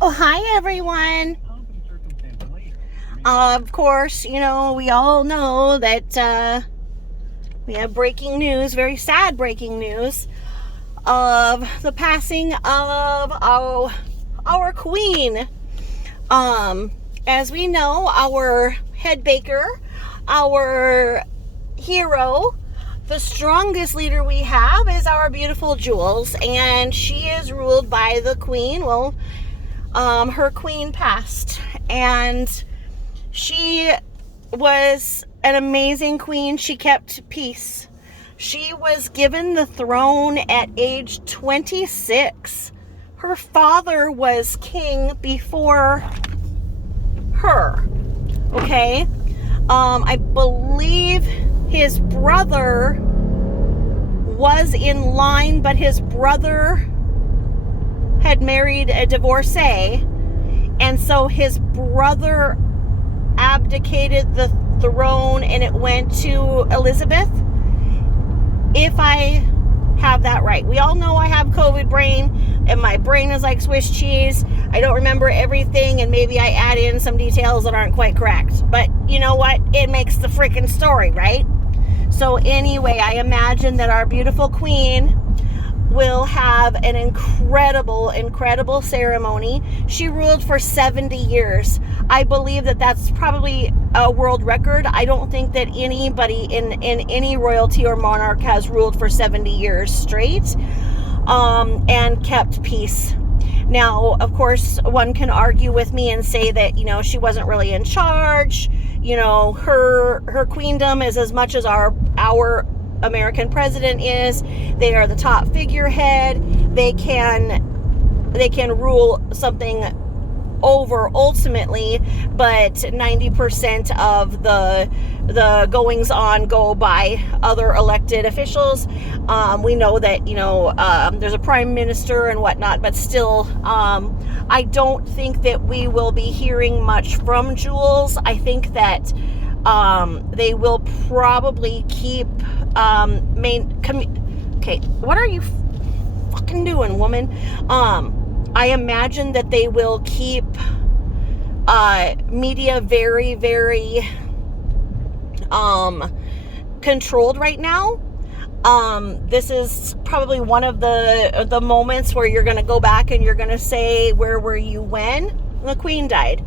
Oh, hi everyone. Of course, we all know that we have breaking news, very sad breaking news, of the passing of our queen. As we know, our head baker, our hero, the strongest leader we have is our beautiful Jools, and she is ruled by the queen. Well, her queen passed, and she was an amazing queen. She kept peace. She was given the throne at age 26. Her father was king before her. Okay? I believe his brother was in line, but his brother had married a divorcee, and so his brother abdicated the throne and it went to Elizabeth, if I have that right. We all know I have COVID brain, and my brain is like Swiss cheese. I don't remember everything, and maybe I add in some details that aren't quite correct, but you know what, it makes the freaking story, right? So anyway, I imagine that our beautiful queen will have an incredible ceremony. She ruled for 70 years. I believe that that's probably a world record. I don't think that anybody in any royalty or monarch has ruled for 70 years straight, and kept peace. Now, of course, one can argue with me and say that, she wasn't really in charge. Her queendom is as much as our American president is. They are the top figurehead. They can rule something over ultimately, but 90% of the goings on go by other elected officials. We know that there's a prime minister and whatnot, but still, I don't think that we will be hearing much from Jools. I think that they will probably keep okay, what are you fucking doing, woman? I imagine that they will keep media very, very controlled right now. This is probably one of the moments where you're going to go back and you're going to say, where were you when the queen died?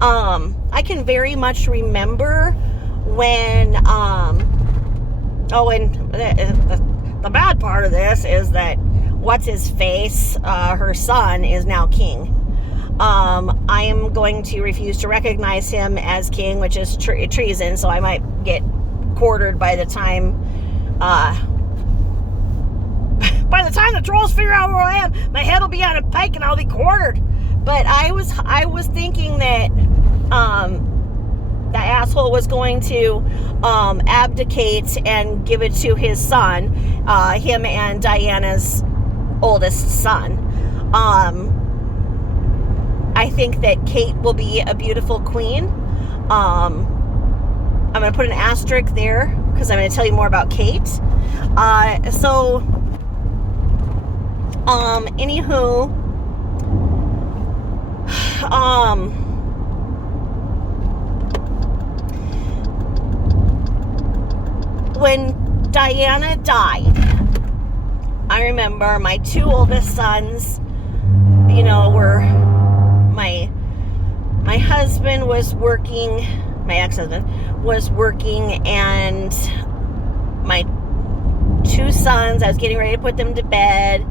I can very much remember when, and the bad part of this is that what's his face, her son, is now king. I am going to refuse to recognize him as king, which is treason, so I might get quartered by the time the trolls figure out where I am. My head will be on a pike and I'll be quartered. But I was thinking that that asshole was going to abdicate and give it to his son, him and Diana's oldest son. I think that Kate will be a beautiful queen. I'm going to put an asterisk there because I'm going to tell you more about Kate. Anywho, when Diana died, I remember my two oldest sons, were my husband was working, my ex-husband was working, and my two sons, I was getting ready to put them to bed,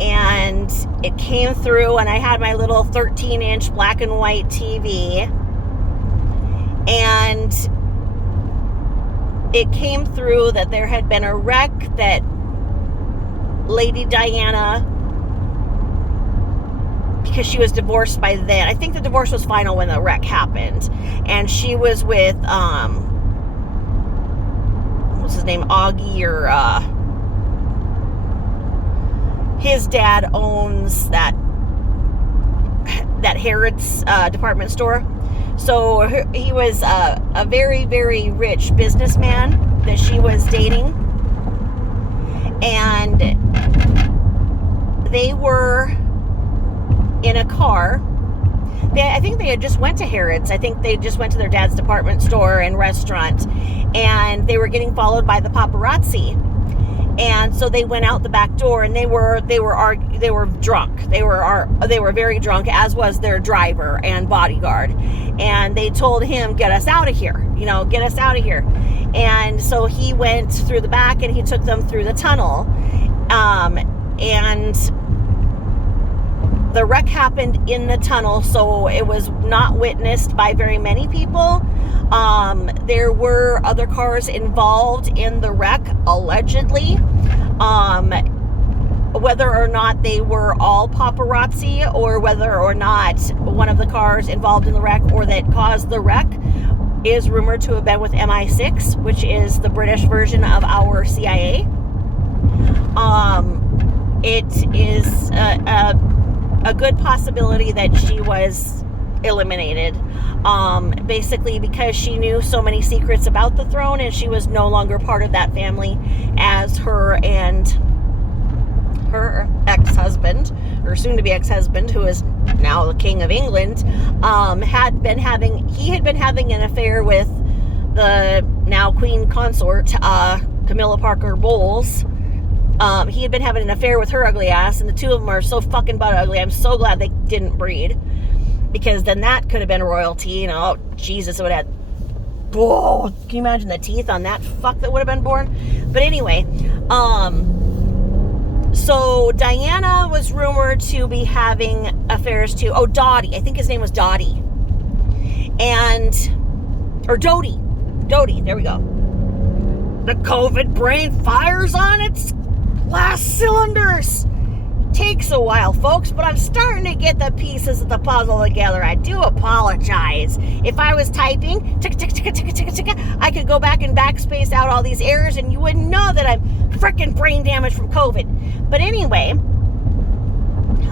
and it came through, and I had my little 13-inch black and white TV, and it came through that there had been a wreck, that Lady Diana, because she was divorced by then, I think the divorce was final when the wreck happened, and she was with what's his name, Augie, or his dad owns that Harrods department store. So he was a very, very rich businessman that she was dating, and they were in a car. I think they had just went to Harrods. I think they just went to their dad's department store and restaurant, and they were getting followed by the paparazzi. And so they went out the back door, and they were drunk. They were very drunk, as was their driver and bodyguard. And they told him, "Get us out of here! Get us out of here!" And so he went through the back, and he took them through the tunnel. And the wreck happened in the tunnel, so it was not witnessed by very many people. There were other cars involved in the wreck, allegedly. Whether or not they were all paparazzi, or whether or not one of the cars involved in the wreck or that caused the wreck is rumored to have been with MI6, which is the British version of our CIA. It is a good possibility that she was eliminated, basically because she knew so many secrets about the throne, and she was no longer part of that family, as her and her ex-husband, or soon-to-be ex-husband, who is now the King of England, had been having an affair with the now Queen Consort, Camilla Parker Bowles. He had been having an affair with her ugly ass, and the two of them are so fucking butt ugly. I'm so glad they didn't breed, because then that could have been royalty. Oh, Jesus, it would have had... Whoa, can you imagine the teeth on that fuck that would have been born? But anyway, so Diana was rumored to be having affairs too. Oh, Dottie. I think his name was Dottie. Or Dodie. Dodie, there we go. The COVID brain fires on its last cylinders. Takes a while, folks, but I'm starting to get the pieces of the puzzle together. I do apologize. If I was typing, I could go back and backspace out all these errors, and you wouldn't know that I'm freaking brain damaged from COVID. But anyway,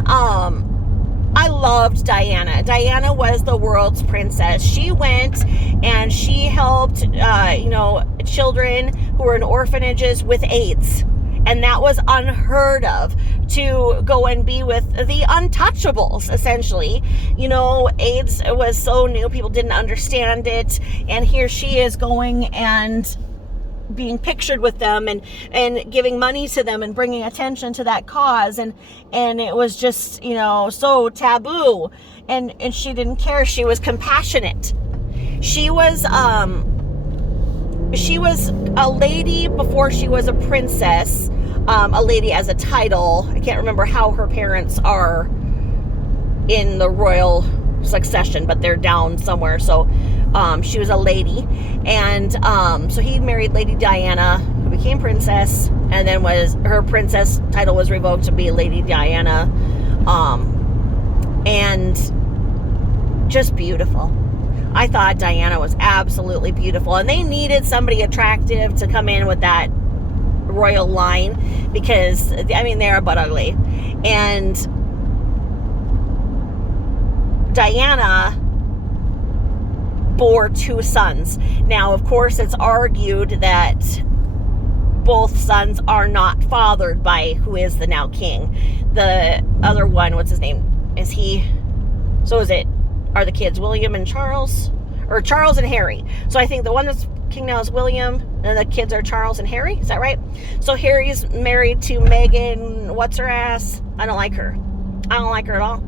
I loved Diana. Diana was the world's princess. She went and she helped, children who were in orphanages with AIDS. And that was unheard of, to go and be with the untouchables, essentially. AIDS was so new, people didn't understand it. And here she is going and being pictured with them and giving money to them and bringing attention to that cause. And it was just, so taboo. And she didn't care. She was compassionate. She was a lady before she was a princess. A lady as a title. I can't remember how her parents are in the royal succession, but they're down somewhere. So she was a lady. And so he married Lady Diana, who became princess, and then her princess title was revoked to be Lady Diana. And just beautiful. I thought Diana was absolutely beautiful, and they needed somebody attractive to come in with that royal line, because they're butt ugly. And Diana bore 2 sons. Now, of course, it's argued that both sons are not fathered by who is the now king. The other one, what's his name? Are the kids William and Charles? Or Charles and Harry. So I think the one that's king now is William, and the kids are Charles and Harry. Is that right? So Harry's married to Meghan, what's her ass? I don't like her. I don't like her at all.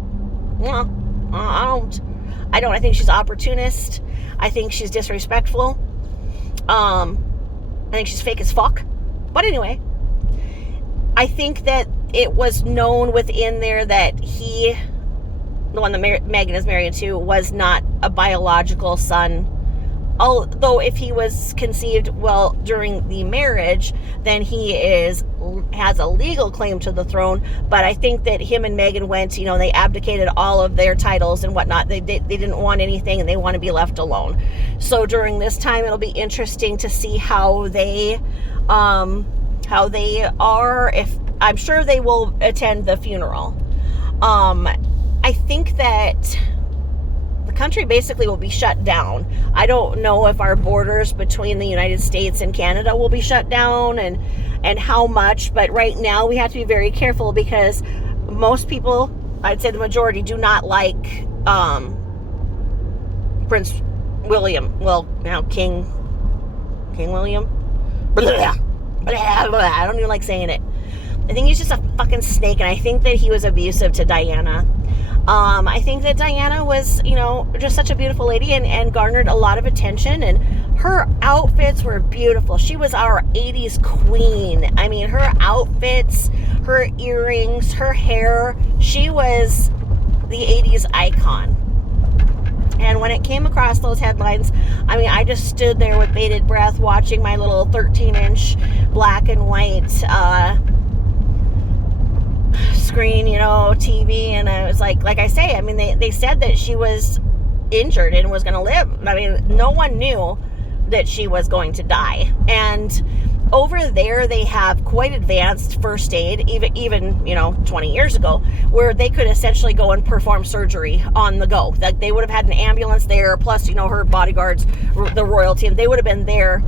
No, I don't. I think she's opportunist. I think she's disrespectful. I think she's fake as fuck. But anyway, I think that it was known within there that the one that Meghan is married to, was not a biological son. Although if he was conceived during the marriage, then he has a legal claim to the throne. But I think that him and Meghan went, they abdicated all of their titles and whatnot. They didn't want anything, and they want to be left alone. So during this time, it'll be interesting to see how they are. If I'm sure they will attend the funeral. I think that the country basically will be shut down. I don't know if our borders between the United States and Canada will be shut down and how much, but right now we have to be very careful, because most people I'd say the majority do not like Prince William. Well, now King William. Blah, blah, blah. I don't even like saying it. I think he's just a fucking snake, and I think that he was abusive to Diana. I think that Diana was, just such a beautiful lady and garnered a lot of attention, and her outfits were beautiful. She was our 80s queen. I mean, her outfits, her earrings, her hair, she was the 80s icon. And when it came across those headlines, I mean, I just stood there with bated breath watching my little 13-inch black and white screen, TV, and I was like I say, I mean, they said that she was injured and was going to live. I mean, no one knew that she was going to die. And over there, they have quite advanced first aid, even 20 years ago, where they could essentially go and perform surgery on the go. Like, they would have had an ambulance there, plus, her bodyguards, the royalty, and they would have been there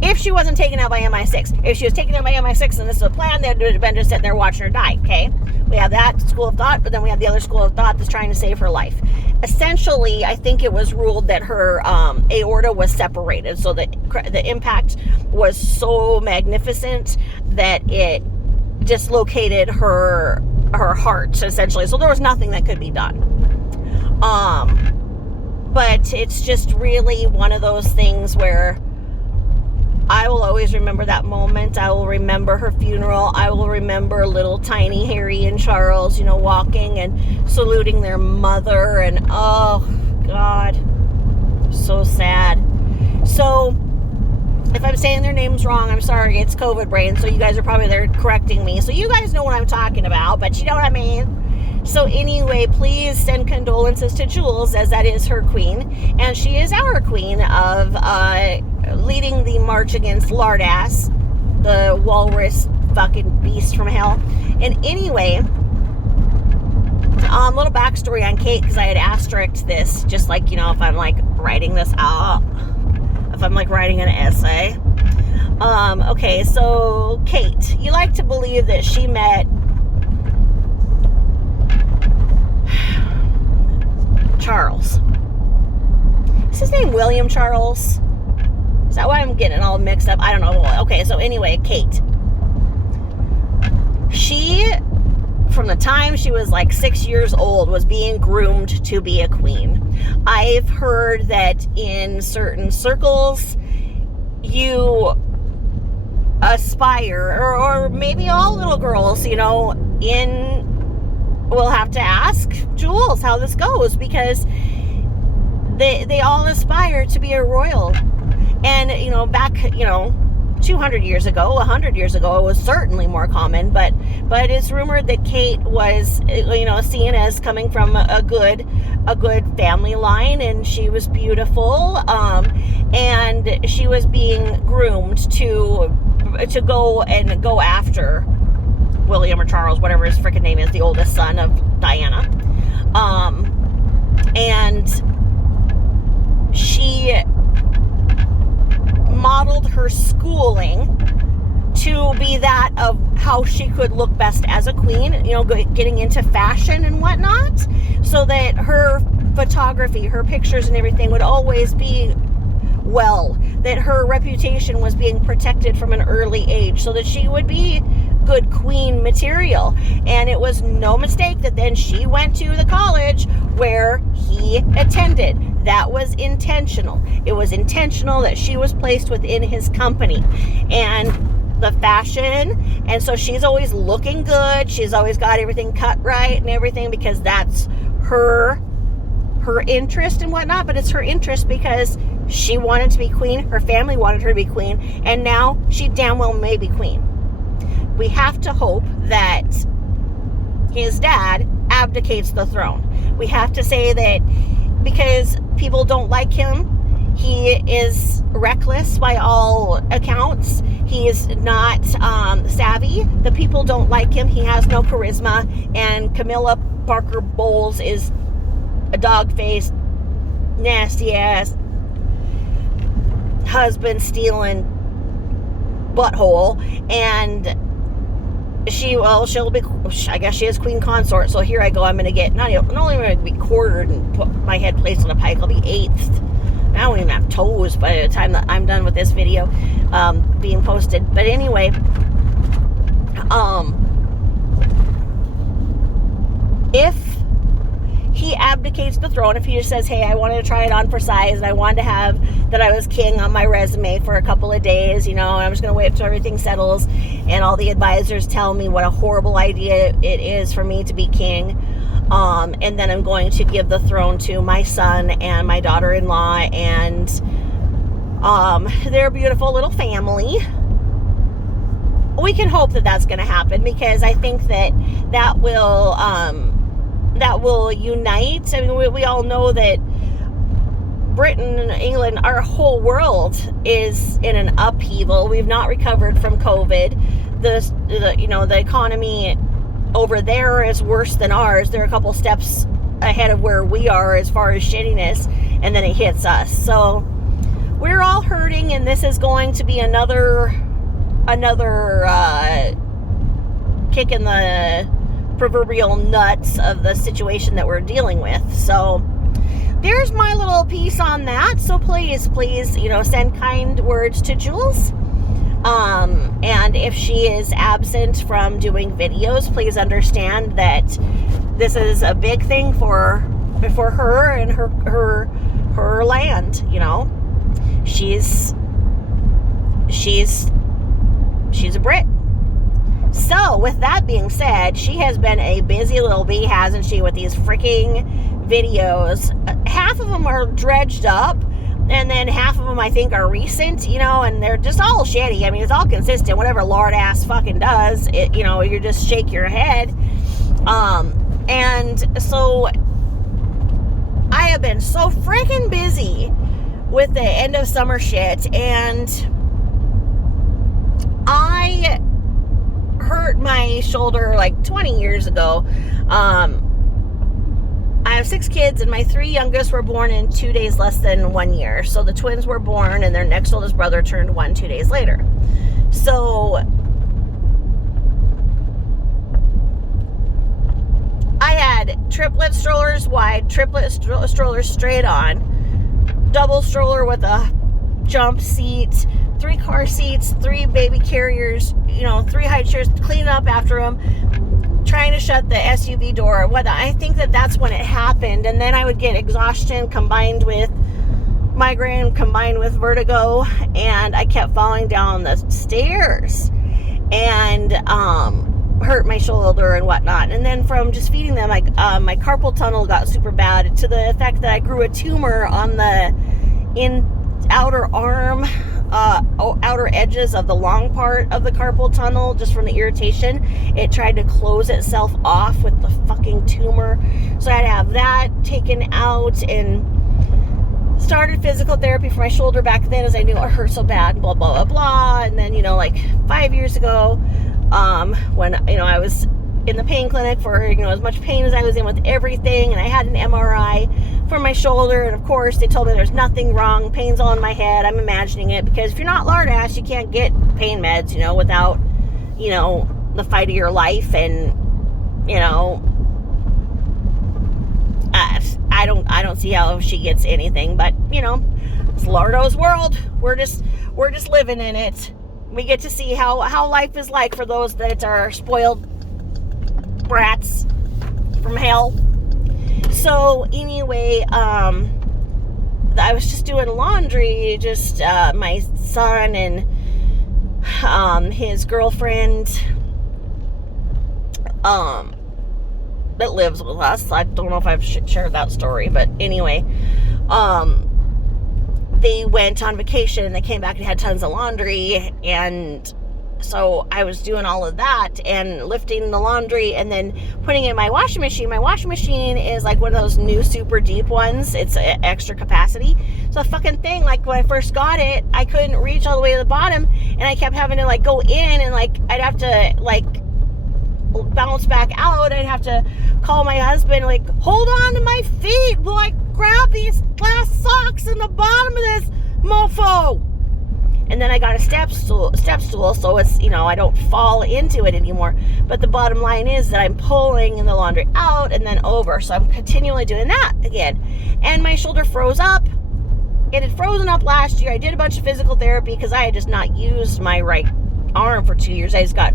if she wasn't taken out by MI6. If she was taken out by MI6 and this was a plan, they would have been just sitting there watching her die, okay? We have that school of thought, but then we have the other school of thought that's trying to save her life. Essentially, I think it was ruled that her aorta was separated, so that the impact was so magnificent that it dislocated her heart, essentially. So there was nothing that could be done. But it's just really one of those things where I will always remember that moment. I will remember her funeral. I will remember little tiny Harry and Charles, walking and saluting their mother. And oh, God, so sad. So if I'm saying their names wrong, I'm sorry. It's COVID brain, so you guys are probably there correcting me. So you guys know what I'm talking about, but you know what I mean? So anyway, please send condolences to Jools, as that is her queen. And she is our queen of leading the march against Lardass, the walrus fucking beast from hell. And anyway, little backstory on Kate, because I had asterisked this, just like, if I'm like writing this out, if I'm like writing an essay. Okay, so Kate, you like to believe that she met Charles. Is his name William Charles? Is that why I'm getting it all mixed up? I don't know. Okay, so anyway, Kate. She, from the time she was like 6 years old, was being groomed to be a queen. I've heard that in certain circles, you aspire, or maybe all little girls, will have to ask Jools how this goes, because they all aspire to be a royal. And, back, 200 years ago, 100 years ago, it was certainly more common, but it's rumored that Kate was, seen as coming from a good family line, and she was beautiful, and she was being groomed to go after William or Charles, whatever his freaking name is, the oldest son of Diana. And she modeled her schooling to be that of how she could look best as a queen, getting into fashion and whatnot, so that her photography, her pictures and everything would always be that her reputation was being protected from an early age, so that she would be good queen material. And it was no mistake that then she went to the college where he attended. That was intentional. It was intentional that she was placed within his company. And the fashion, and so she's always looking good. She's always got everything cut right and everything, because that's her interest and whatnot. But it's her interest because she wanted to be queen, her family wanted her to be queen, and now she damn well may be queen. We have to hope that his dad abdicates the throne. We have to say that, because people don't like him, he is reckless by all accounts. He is not savvy. The people don't like him. He has no charisma. And Camilla Parker Bowles is a dog-faced, nasty-ass, husband-stealing butthole. And she'll be, I guess she is queen consort, so here I go, I'm going to get, not only am I going to be quartered and put my head placed on a pike, I'll be eighth. I don't even have toes by the time that I'm done with this video being posted. But anyway, if he abdicates the throne, if he just says, hey, I wanted to try it on for size, and I wanted to have that I was king on my resume for a couple of days, and I'm just going to wait until everything settles and all the advisors tell me what a horrible idea it is for me to be king, and then I'm going to give the throne to my son and my daughter-in-law and their beautiful little family. We can hope that that's going to happen, because I think that will unite. I mean, we all know that Britain, England, our whole world is in an upheaval. We've not recovered from COVID. The economy over there is worse than ours. They're a couple steps ahead of where we are as far as shittiness, and then it hits us. So we're all hurting, and this is going to be another kick in the proverbial nuts of the situation that we're dealing with. So there's my little piece on that. So please, send kind words to Jools. And if she is absent from doing videos, please understand that this is a big thing for her and her land. She's a Brit. So, with that being said, she has been a busy little bee, hasn't she, with these freaking videos. Half of them are dredged up, and then half of them, I think, are recent, and they're just all shitty. I mean, it's all consistent. Whatever lord ass fucking does, you just shake your head. And so, I have been so freaking busy with the end of summer shit, and I hurt my shoulder like 20 years ago. I have 6 kids, and my 3 youngest were born in 2 days less than 1 year. So the twins were born, and their next oldest brother turned 1 2 days later. So I had triplet strollers wide, triplet strollers straight on, double stroller with a jump seat, 3 car seats, 3 baby carriers, 3 high chairs, cleaning up after them, trying to shut the SUV door. I think that's when it happened. And then I would get exhaustion combined with migraine, combined with vertigo, and I kept falling down the stairs and hurt my shoulder and whatnot. And then from just feeding them, my carpal tunnel got super bad, to the effect that I grew a tumor on the outer arm, outer edges of the long part of the carpal tunnel, just from the irritation. It tried to close itself off with the fucking tumor. So I had to have that taken out, and started physical therapy for my shoulder back then, as I knew it hurt so bad, blah, blah, blah, blah. And then, like 5 years ago, when, I was in the pain clinic for, as much pain as I was in with everything, and I had an MRI for my shoulder, and of course they told me there's nothing wrong, pain's all in my head. I'm imagining it, because if you're not lard ass, you can't get pain meds, without, the fight of your life. And I don't see how she gets anything, but it's Lardo's world. We're just living in it. We get to see how life is like for those that are spoiled brats from hell. So anyway, I was just doing laundry, my son and his girlfriend that lives with us. I don't know if I've shared that story, but anyway, they went on vacation and they came back and had tons of laundry, and so I was doing all of that and lifting the laundry and then putting it in my washing machine. My washing machine is like one of those new super deep ones. It's extra capacity. So the fucking thing, like when I first got it, I couldn't reach all the way to the bottom, and I kept having to like go in, and like I'd have to like bounce back out. I'd have to call my husband, like, hold on to my feet while I grab these glass socks in the bottom of this mofo. And then I got a step stool, so it's, I don't fall into it anymore. But the bottom line is that I'm pulling the laundry out and then over. So I'm continually doing that again. And my shoulder froze up. It had frozen up last year. I did a bunch of physical therapy because I had just not used my right arm for 2 years. I just got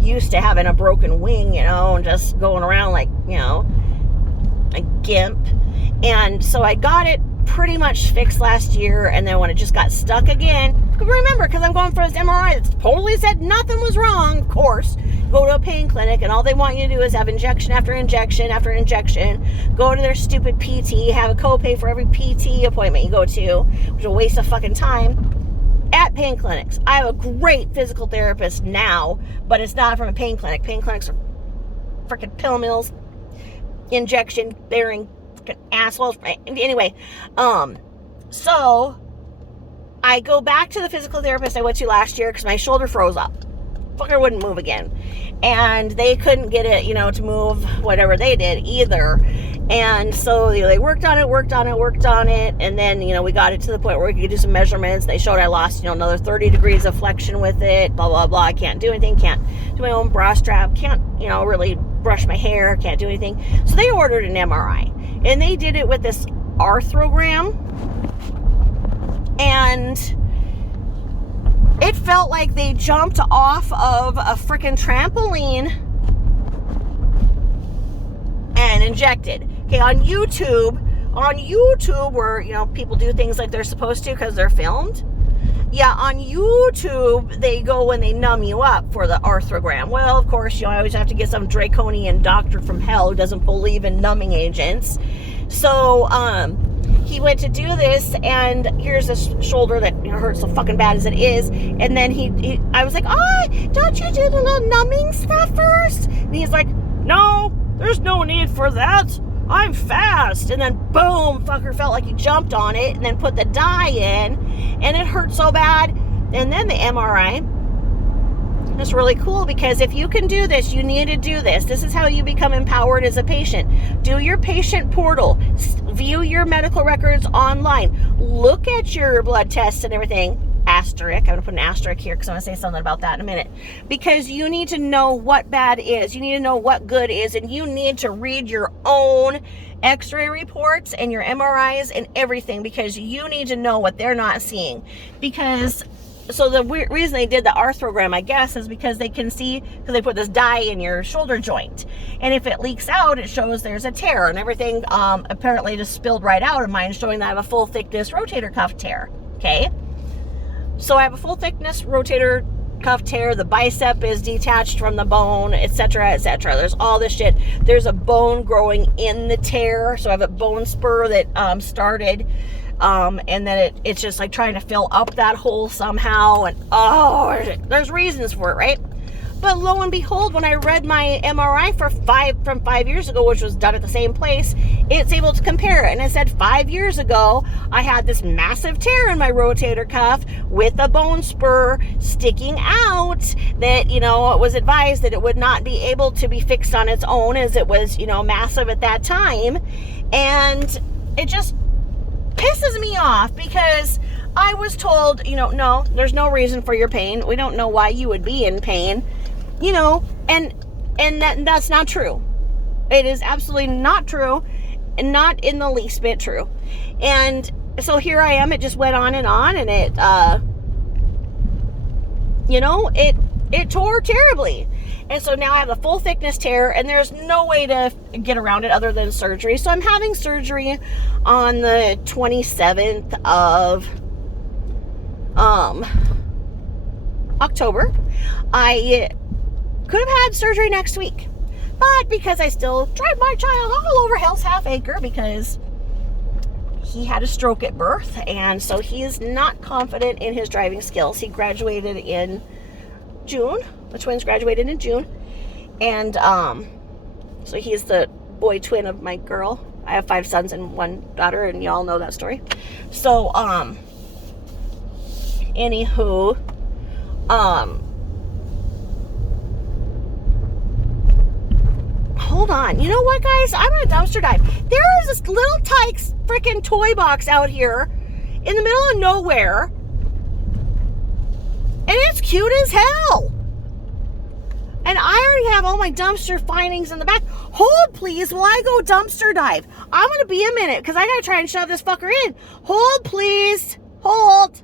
used to having a broken wing, and just going around like, a gimp. And so I got it pretty much fixed last year, and then when it just got stuck again, remember, because I'm going for this MRI that totally said nothing was wrong, of course, go to a pain clinic, and all they want you to do is have injection after injection after injection, go to their stupid PT, have a copay for every PT appointment you go to, which is a waste of fucking time, at pain clinics. I have a great physical therapist now, but it's not from a pain clinic. Pain clinics are freaking pill mills, injection bearing assholes. Anyway, so I go back to the physical therapist I went to last year because my shoulder froze up. Fucker wouldn't move again. And they couldn't get it, to move whatever they did either. And so they worked on it. And then, we got it to the point where we could do some measurements. They showed I lost, another 30 degrees of flexion with it, blah, blah, blah. I can't do anything. Can't do my own bra strap. Can't, really brush my hair. Can't do anything. So they ordered an MRI. And they did it with this arthrogram. And it felt like they jumped off of a freaking trampoline and injected. Okay, on YouTube where, people do things like they're supposed to because they're filmed. Yeah, on YouTube, they go and they numb you up for the arthrogram. Well, of course, I always have to get some draconian doctor from hell who doesn't believe in numbing agents. So, he went to do this, and here's this shoulder that hurts so fucking bad as it is. And then I was like, don't you do the little numbing stuff first? And he's like, no, there's no need for that. I'm fast. And then boom, fucker felt like he jumped on it and then put the dye in, and it hurt so bad. And then the MRI is really cool because if you can do this, you need to do this. This is how you become empowered as a patient. Do your patient portal. View your medical records online. Look at your blood tests and everything. Asterisk. I'm going to put an asterisk here because I'm going to say something about that in a minute. Because you need to know what bad is. You need to know what good is. And you need to read your own x-ray reports and your MRIs and everything because you need to know what they're not seeing. So the reason they did the arthrogram, I guess, is because they can see, because they put this dye in your shoulder joint. And if it leaks out, it shows there's a tear. And everything apparently just spilled right out of mine, showing that I have a full thickness rotator cuff tear. Okay? So I have a full thickness rotator cuff tear. The bicep is detached from the bone, etc., etc. There's all this shit. There's a bone growing in the tear. So I have a bone spur that started. And then it's just like trying to fill up that hole somehow. And there's reasons for it, right? But lo and behold, when I read my MRI from 5 years ago, which was done at the same place, it's able to compare it. And it said 5 years ago, I had this massive tear in my rotator cuff with a bone spur sticking out that, it was advised that it would not be able to be fixed on its own as it was, massive at that time. And it just pisses me off because I was told, no, there's no reason for your pain. We don't know why you would be in pain, and that's not true. It is absolutely not true, and not in the least bit true. And so here I am. It just went on, and it tore terribly. And so now I have a full thickness tear, and there's no way to get around it other than surgery. So I'm having surgery on the 27th of October. I could have had surgery next week, but because I still drive my child all over Hell's Half Acre because he had a stroke at birth, and so he is not confident in his driving skills. He graduated in June. The twins graduated in June. And so he's the boy twin of my girl. I have 5 sons and 1 daughter, and y'all know that story. So, anywho, hold on. You know what, guys? I'm gonna dumpster dive. There is this little freaking toy box out here in the middle of nowhere it's cute as hell. And I already have all my dumpster findings in the back. Hold, please, while I go dumpster dive. I'm going to be a minute because I got to try and shove this fucker in. Hold, please. Hold.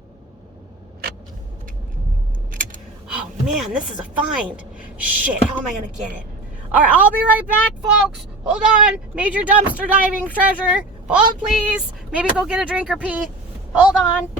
Oh, man, this is a find. Shit, how am I going to get it? All right, I'll be right back, folks. Hold on. Major dumpster diving treasure. Hold, please. Maybe go get a drink or pee. Hold on.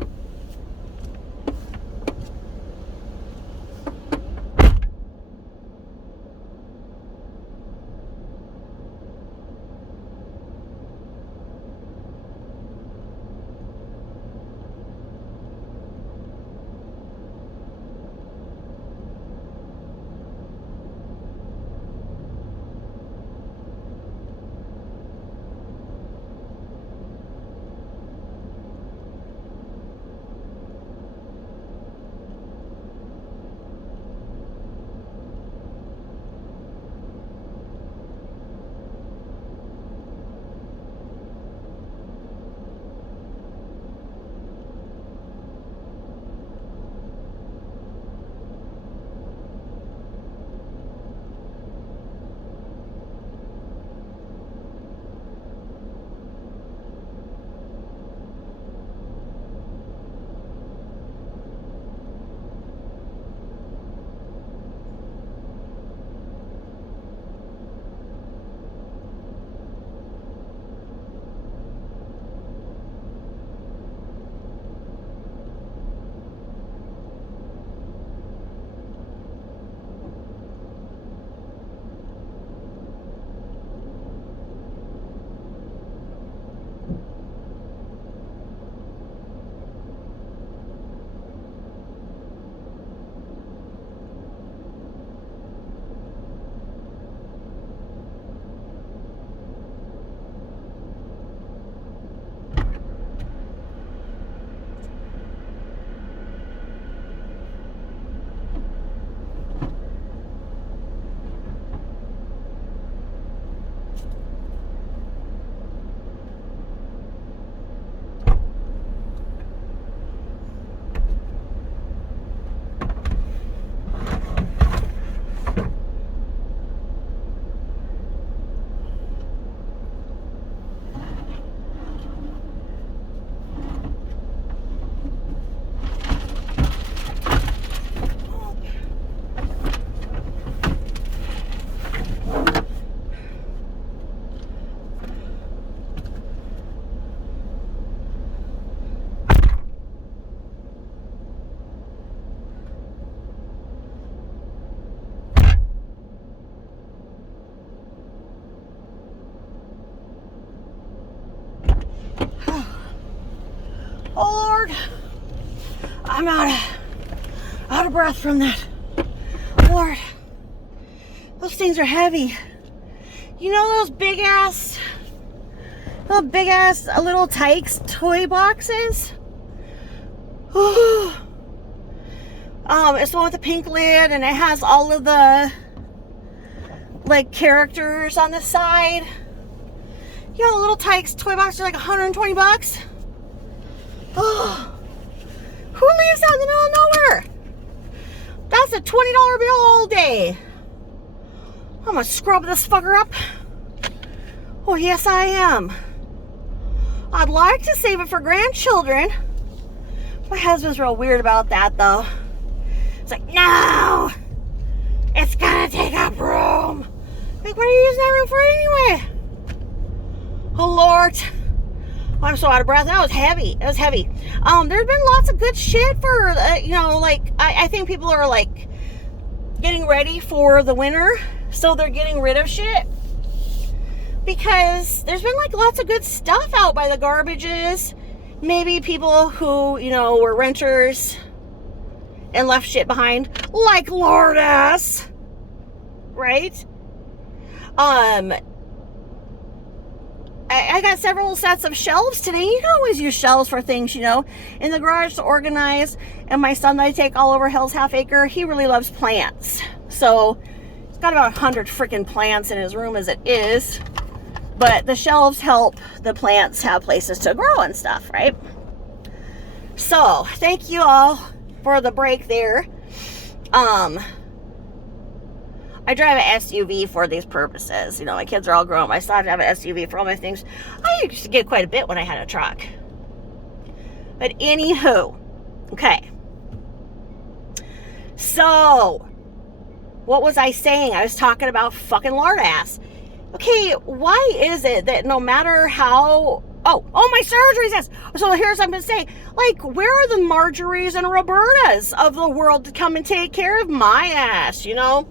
Oh, Lord. I'm out of breath from that. Lord. Those things are heavy. You know those big ass little Tykes toy boxes? It's the one with the pink lid, and it has all of the like characters on the side. You know, the little Tykes toy boxes are like 120 bucks. Oh, who lives out in the middle of nowhere? That's a $20 bill all day. I'm gonna scrub this fucker up. Oh, yes, I am. I'd like to save it for grandchildren. My husband's real weird about that, though. It's like, no, it's gonna take up room. Like, what are you using that room for anyway? Oh, Lord. I'm so out of breath. That was heavy. It was heavy. There's been lots of good shit for, I think people are, like, getting ready for the winter. So they're getting rid of shit. Because there's been, like, lots of good stuff out by the garbages. Maybe people who, were renters and left shit behind. Like Lourdes. Right? I got several sets of shelves today. You can always use shelves for things, in the garage to organize. And my son that I take all over Hell's Half Acre, he really loves plants. So he's got about 100 freaking plants in his room as it is. But the shelves help the plants have places to grow and stuff, right? So thank you all for the break there. I drive an SUV for these purposes. You know, my kids are all grown up. I still have to have an SUV for all my things. I used to get quite a bit when I had a truck. But anywho, okay. So, what was I saying? I was talking about fucking lard ass. Okay, why is it that no matter how... Oh, my surgery says... So here's what I'm going to say. Like, where are the Marjories and Robertas of the world to come and take care of my ass, you know?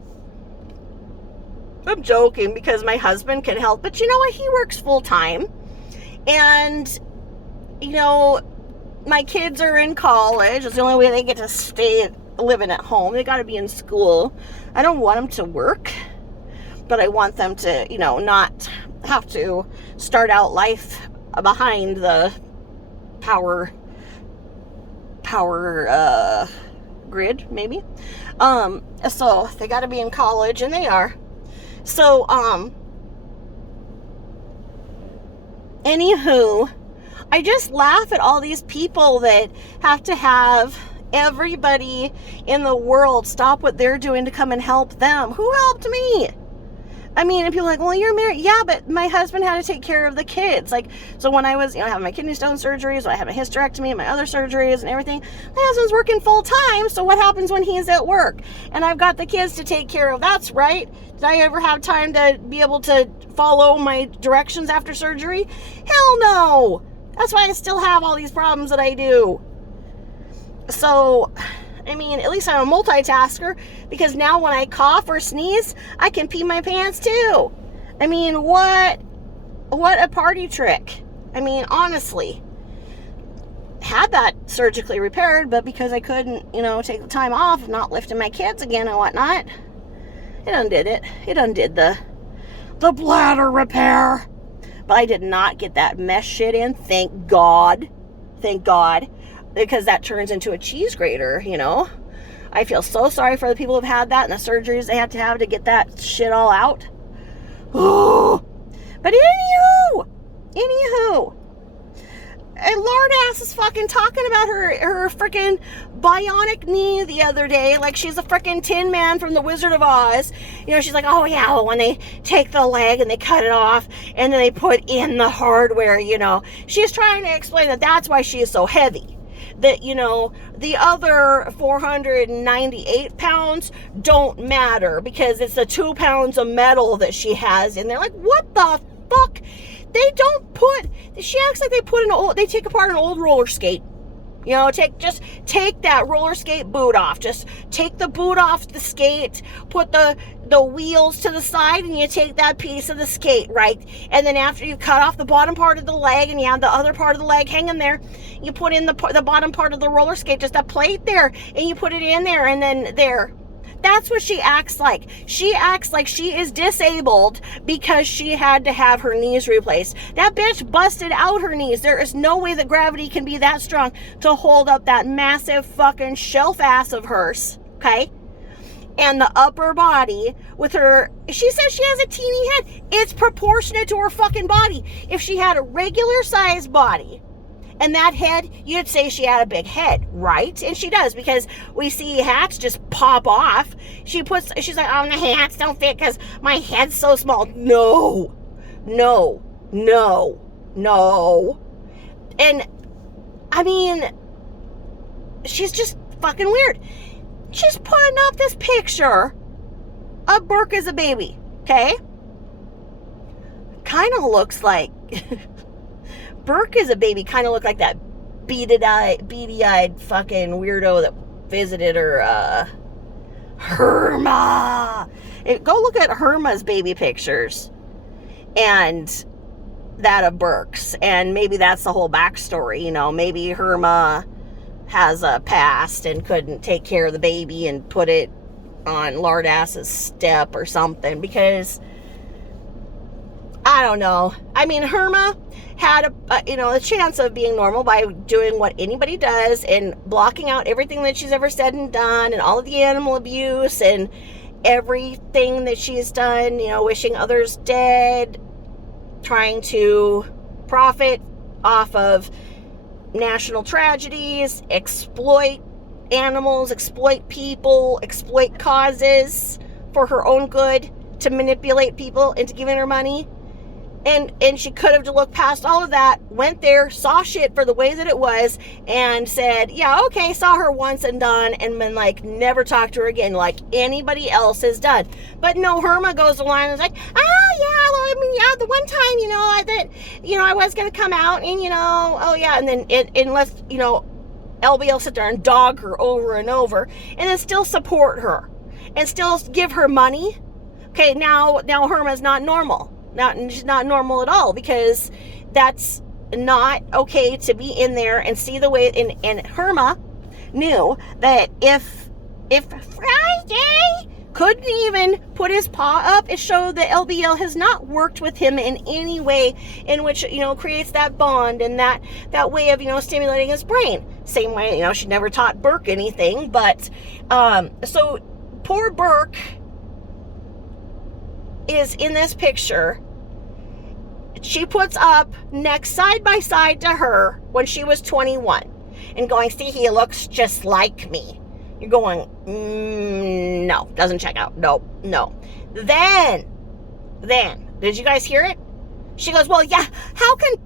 I'm joking because my husband can help. But you know what? He works full time. And, you know, my kids are in college. It's the only way they get to stay living at home. They got to be in school. I don't want them to work. But I want them to, you know, not have to start out life behind the power grid, maybe. So they got to be in college, and they are. So, anywho, I just laugh at all these people that have to have everybody in the world stop what they're doing to come and help them. Who helped me? I mean, and people are like, well, you're married. Yeah, but my husband had to take care of the kids. Like, so when I was, you know, having my kidney stone surgeries, when I had my hysterectomy and my other surgeries and everything, my husband's working full time. So what happens when he's at work? And I've got the kids to take care of. That's right. Did I ever have time to be able to follow my directions after surgery? Hell no. That's why I still have all these problems that I do. So, I mean, at least I'm a multitasker, because now when I cough or sneeze, I can pee my pants too. I mean, what a party trick. I mean, honestly, had that surgically repaired, but because I couldn't, you know, take the time off of not lifting my kids again and whatnot, it undid it. It undid the bladder repair. But I did not get that mesh shit in, thank God. Thank God. Because that turns into a cheese grater, you know. I feel so sorry for the people who've had that and the surgeries they had to have to get that shit all out. Oh. But anywho, and lard ass is fucking talking about her freaking bionic knee the other day, like she's a freaking Tin Man from the Wizard of Oz. You know, she's like, oh yeah, well, when they take the leg and they cut it off and then they put in the hardware, you know. She's trying to explain that that's why she is so heavy. That, you know, the other 498 pounds don't matter because it's the 2 pounds of metal that she has in there. Like, what the fuck? They don't put, she acts like they take apart an old roller skate. You know, just take that roller skate boot off. Just take the boot off the skate, put the wheels to the side, and you take that piece of the skate, right? And then after you cut off the bottom part of the leg and you have the other part of the leg hanging there, you put in the bottom part of the roller skate, just a plate there, and you put it in there, and then there. That's what she acts like. She acts like she is disabled because she had to have her knees replaced. That bitch busted out her knees. There is no way that gravity can be that strong to hold up that massive fucking shelf ass of hers, okay? And the upper body with her, she says she has a teeny head. It's proportionate to her fucking body. If she had a regular sized body, and that head, you'd say she had a big head, right? And she does, because we see hats just pop off. She's like, oh, the hats don't fit because my head's so small. No. And, I mean, she's just fucking weird. She's putting up this picture of Burke as a baby, okay? Kind of looks like... Burke as a baby kind of looked like that beady-eyed fucking weirdo that visited her, Herma. Go look at Herma's baby pictures and that of Burke's, and maybe that's the whole backstory, you know. Maybe Herma has a past and couldn't take care of the baby and put it on Lardass's step or something, because I don't know. I mean, Herma had a chance of being normal by doing what anybody does and blocking out everything that she's ever said and done, and all of the animal abuse and everything that she's done, you know, wishing others dead, trying to profit off of national tragedies, exploit animals, exploit people, exploit causes for her own good, to manipulate people into giving her money. And she could have looked past all of that, went there, saw shit for the way that it was, and said, yeah, okay, saw her once and done, and then, like, never talked to her again, like anybody else has done. But no, Herma goes along and is like, oh, yeah, well, I mean, yeah, the one time, I was going to come out, and, oh, yeah, and then unless, LBL sit there and dog her over and over, and then still support her, and still give her money. Okay, now Herma's not normal. She's not normal at all, because that's not okay to be in there and see the way. And Herma knew that if Friday couldn't even put his paw up, it showed that LBL has not worked with him in any way in which, creates that bond and that way of, stimulating his brain. Same way, she never taught Burke anything, but so poor Burke is in this picture. She puts up next side by side to her when she was 21 and going, see, he looks just like me. You're going, no, doesn't check out. No. Then, did you guys hear it? She goes, well, yeah, how can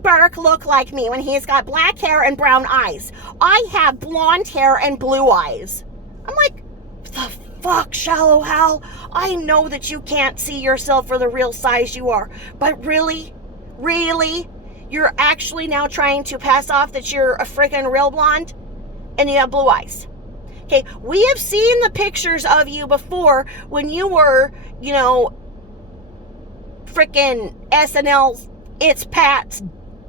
Burke look like me when he's got black hair and brown eyes? I have blonde hair and blue eyes. I'm like, the fuck, Shallow Hal, I know that you can't see yourself for the real size you are, but really, you're actually now trying to pass off that you're a freaking real blonde and you have blue eyes. Okay, we have seen the pictures of you before when you were, freaking SNL's It's Pat's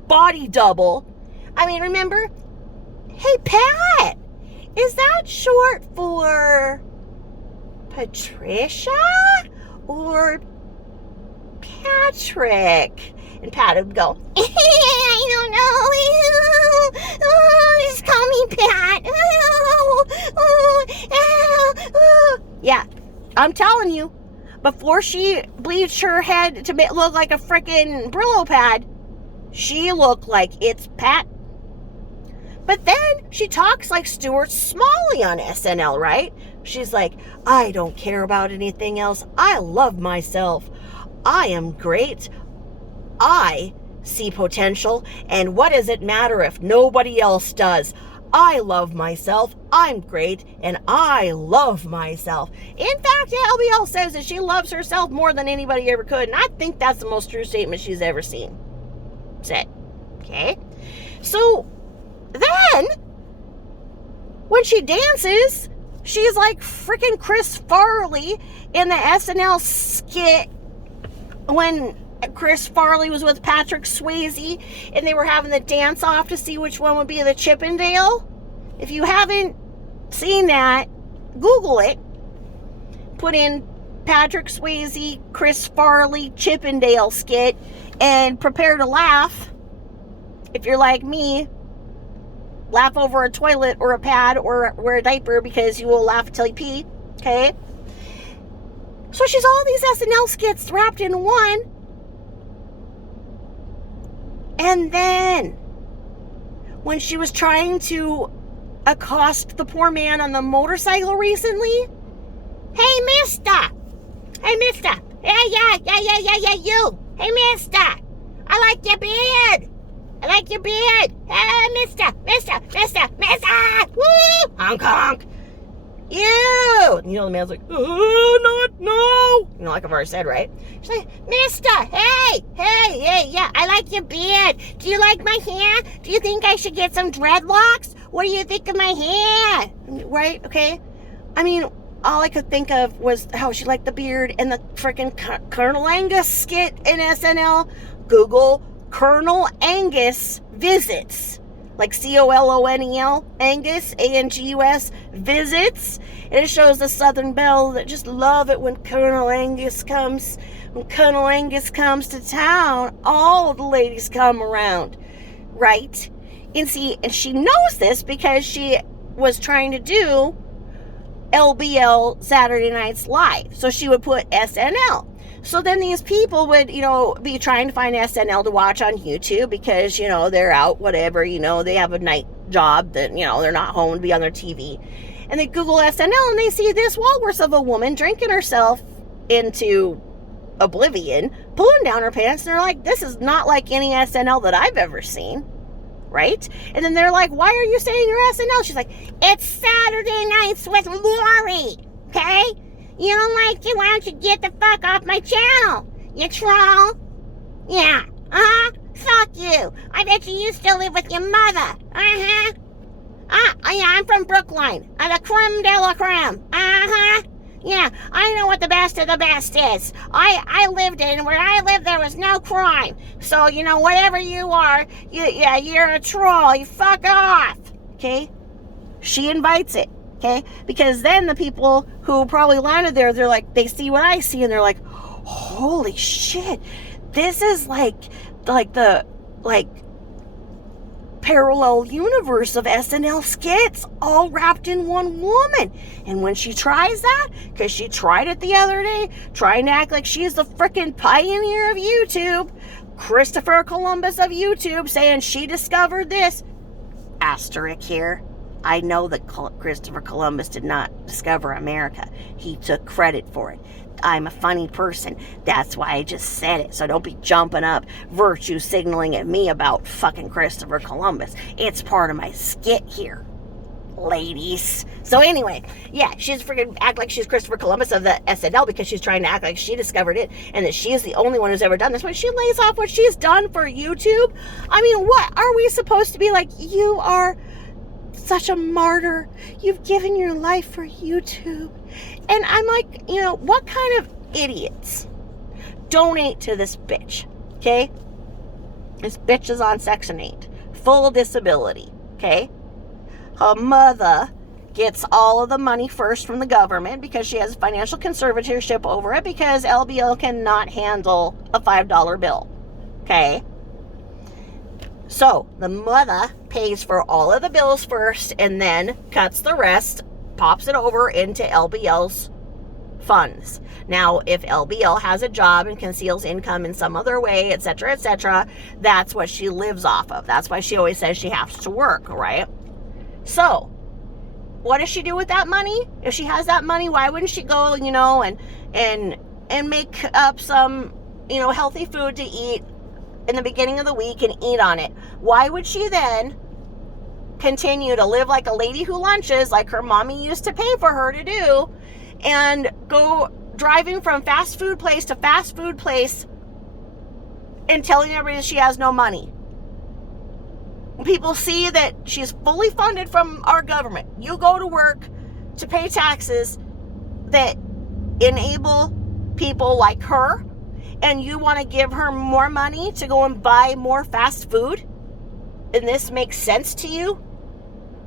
body double. I mean, remember? Hey, Pat, is that short for Patricia or Patrick? And Pat would go, I don't know. Just call me Pat. Yeah, I'm telling you, before she bleached her head to look like a freaking Brillo pad, she looked like It's Pat. But then she talks like Stuart Smalley on SNL, right? She's like, I don't care about anything else. I love myself. I am great. I see potential. And what does it matter if nobody else does? I love myself. I'm great. And I love myself. In fact, LBL says that she loves herself more than anybody ever could. And I think that's the most true statement she's ever said. Okay? So then, when she dances, she's like freaking Chris Farley in the SNL skit when Chris Farley was with Patrick Swayze and they were having the dance off to see which one would be the Chippendale. If you haven't seen that, Google it. Put in Patrick Swayze, Chris Farley, Chippendale skit and prepare to laugh. If you're like me, laugh over a toilet or a pad or wear a diaper because you will laugh until you pee. Okay? So she's all these SNL skits wrapped in one. And then, when she was trying to accost the poor man on the motorcycle recently, hey, mister. Yeah, you. Hey, mister. I like your beard. Hey, mister. Woo! Honk. You. The man's like, no. Like I've already said, right? She's like, mister, hey, yeah, I like your beard. Do you like my hair? Do you think I should get some dreadlocks? What do you think of my hair? Right? Okay. I mean, all I could think of was how she liked the beard and the freaking Colonel Angus skit in SNL. Google Colonel Angus visits. Like COLONEL, Angus, ANGUS, visits. And it shows the Southern Belle that just love it when Colonel Angus comes. When Colonel Angus comes to town, all the ladies come around, right? And she knows this because she was trying to do LBL Saturday Nights Live. So she would put SNL. So then these people would, be trying to find SNL to watch on YouTube because, they're out, whatever, they have a night job that, they're not home to be on their TV. And they Google SNL and they see this walrus of a woman drinking herself into oblivion, pulling down her pants, and they're like, this is not like any SNL that I've ever seen, right? And then they're like, why are you saying you're SNL? She's like, it's Saturday Nights with Lori, okay? You don't like it? Why don't you get the fuck off my channel, you troll? Yeah, fuck you. I bet you used to live with your mother, yeah, I'm from Brookline. I'm the creme de la creme, Yeah, I know what the best of the best is. I lived in, where I lived, there was no crime. So, whatever you are, you're a troll. You fuck off. Okay? She invites it. Okay? Because then the people who probably landed there, they're like, they see what I see, and they're like, holy shit. This is like the parallel universe of SNL skits all wrapped in one woman. And when she tries that, because she tried it the other day, trying to act like she's the freaking pioneer of YouTube, Christopher Columbus of YouTube, saying she discovered this. Asterisk here. I know that Christopher Columbus did not discover America. He took credit for it. I'm a funny person. That's why I just said it. So don't be jumping up, virtue signaling at me about fucking Christopher Columbus. It's part of my skit here, ladies. So anyway, yeah, she's freaking act like she's Christopher Columbus of the SNL because she's trying to act like she discovered it and that she is the only one who's ever done this. When she lays off what she's done for YouTube, I mean, what are we supposed to be like? You are such a martyr. You've given your life for YouTube. And I'm like, what kind of idiots donate to this bitch? Okay? This bitch is on Section 8. Full disability. Okay? Her mother gets all of the money first from the government because she has financial conservatorship over it because LBL cannot handle a $5 bill. Okay? So, the mother pays for all of the bills first and then cuts the rest, pops it over into LBL's funds. Now, if LBL has a job and conceals income in some other way, etc., that's what she lives off of. That's why she always says she has to work, right? So, what does she do with that money? If she has that money, why wouldn't she go, and make up some, healthy food to eat in the beginning of the week and eat on it? Why would she then continue to live like a lady who lunches, like her mommy used to pay for her to do, and go driving from fast food place to fast food place and telling everybody that she has no money? People see that she's fully funded from our government. You go to work to pay taxes that enable people like her, and you want to give her more money to go and buy more fast food, and this makes sense to you?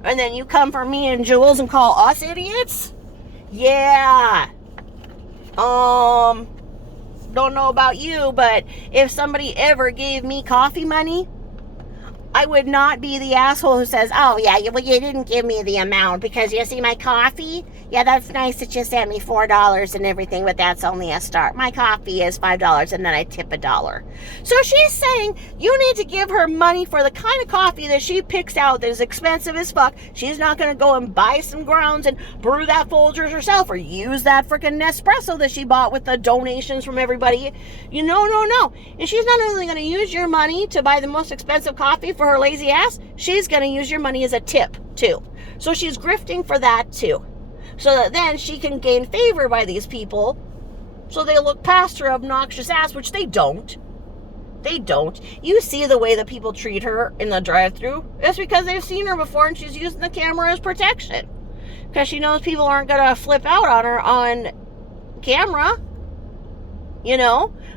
And then you come for me and Jools and call us idiots? Yeah. Don't know about you, but if somebody ever gave me coffee money, I would not be the asshole who says, oh, yeah, well, you didn't give me the amount because you see my coffee? Yeah, that's nice that you sent me $4 and everything, but that's only a start. My coffee is $5 and then I tip $1. So she's saying you need to give her money for the kind of coffee that she picks out that is expensive as fuck. She's not going to go and buy some grounds and brew that Folgers herself or use that freaking Nespresso that she bought with the donations from everybody. No. And she's not only going to use your money to buy the most expensive coffee for her lazy ass, she's going to use your money as a tip too. So she's grifting for that too, so that then she can gain favor by these people, so they look past her obnoxious ass, which they don't. You see the way that people treat her in the drive-thru. It's because they've seen her before and she's using the camera as protection, because she knows people aren't going to flip out on her on camera,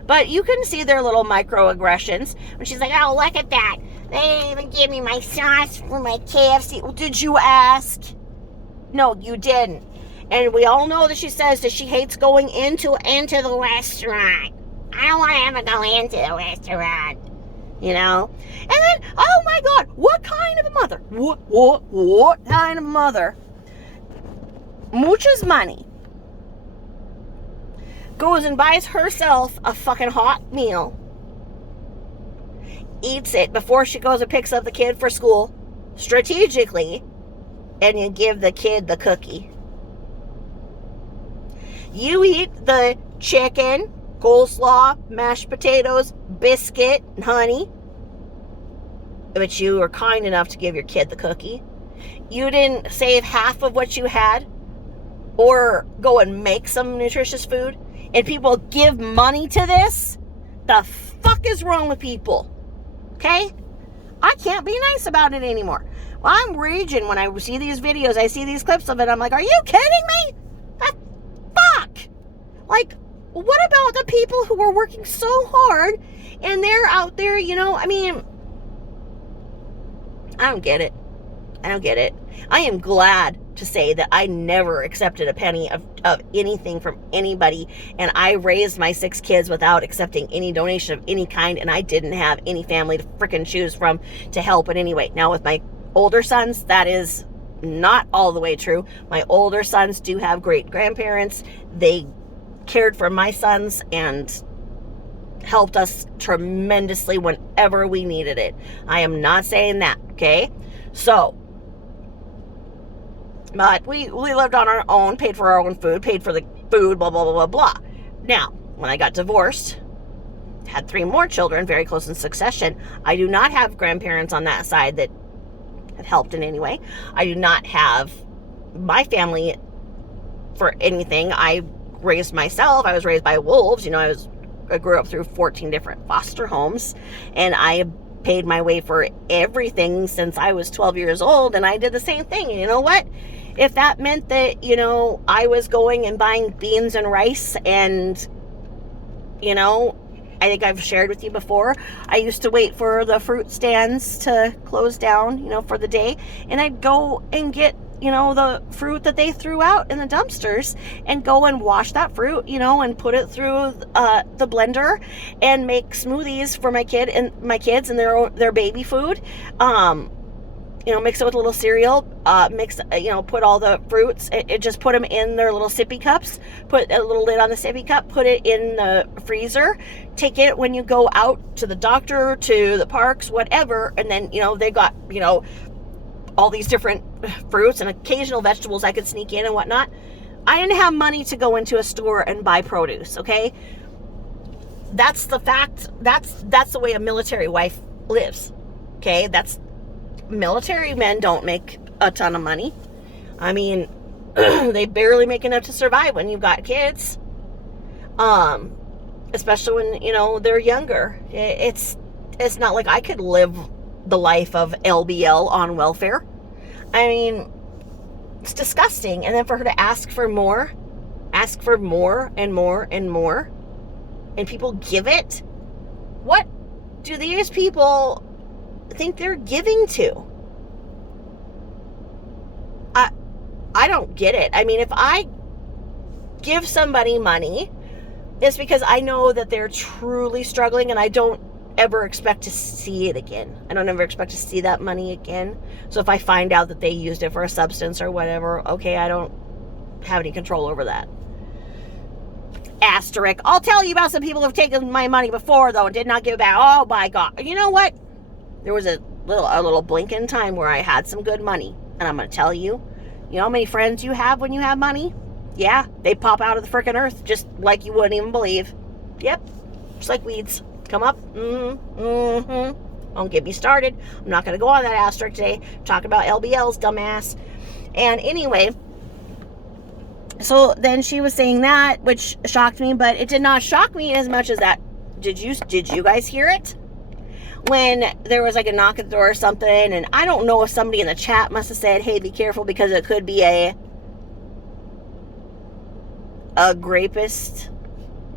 but you can see their little microaggressions when she's like, oh, look at that. They didn't even give me my sauce for my KFC. Well, did you ask? No, you didn't. And we all know that she says that she hates going into the restaurant. I don't want to ever go into the restaurant. And then, oh my God, what kind of a mother? What kind of mother mooches money, goes and buys herself a fucking hot meal, eats it before she goes and picks up the kid for school, strategically and you give the kid the cookie. You eat the chicken, coleslaw, mashed potatoes, biscuit, and honey, but you were kind enough to give your kid the cookie. You didn't save half of what you had or go and make some nutritious food, and people give money to this. The fuck is wrong with people? Okay? I can't be nice about it anymore. Well, I'm raging when I see these videos. I see these clips of it. I'm like, are you kidding me? Fuck! Like, what about the people who are working so hard and they're out there, I mean, I don't get it. I don't get it. I am glad to say that I never accepted a penny of anything from anybody, and I raised my 6 kids without accepting any donation of any kind, and I didn't have any family to frickin' choose from to help in any way. Now, with my older sons, that is not all the way true. My older sons do have great grandparents. They cared for my sons and helped us tremendously whenever we needed it. I am not saying that, okay? So, but we lived on our own, paid for our own food, paid for the food, blah, blah, blah, blah, blah. Now, when I got divorced, had 3 more children, very close in succession, I do not have grandparents on that side that have helped in any way. I do not have my family for anything. I raised myself. I was raised by wolves. I grew up through 14 different foster homes, and I paid my way for everything since I was 12 years old, and I did the same thing. And you know what? If that meant that, I was going and buying beans and rice and, I think I've shared with you before, I used to wait for the fruit stands to close down, for the day, and I'd go and get, the fruit that they threw out in the dumpsters and go and wash that fruit, and put it through the blender and make smoothies for my kids and their baby food. Mix it with a little cereal, put all the fruits, just put them in their little sippy cups, put a little lid on the sippy cup, put it in the freezer, take it when you go out to the doctor, to the parks, whatever, and then, they got, all these different fruits and occasional vegetables I could sneak in and whatnot. I didn't have money to go into a store and buy produce, okay? That's the fact. That's the way a military wife lives, okay? Military men don't make a ton of money. I mean, they barely make enough to survive when you've got kids. Especially when, they're younger. It's not like I could live the life of LBL on welfare. I mean, it's disgusting. And then for her to ask for more and more and more, and people give it, what do these people think they're giving to? I don't get it. I mean, if I give somebody money, it's because I know that they're truly struggling, and I don't ever expect to see it again. I don't ever expect to see that money again. So if I find out that they used it for a substance or whatever, okay, I don't have any control over that. Asterisk. I'll tell you about some people who've taken my money before, though, and did not give it back. Oh my God. You know what? There was a little blink in time where I had some good money. And I'm going to tell you, you know how many friends you have when you have money? Yeah, they pop out of the frickin' earth just like you wouldn't even believe. Yep, just like weeds. Come up. Don't get me started. I'm not going to go on that asterisk today. Talk about LBLs, dumbass. And anyway, so then she was saying that, which shocked me, but it did not shock me as much as that. Did you guys hear it? When there was like a knock at the door or something, and I don't know if somebody in the chat must have said, hey, be careful because it could be a rapist.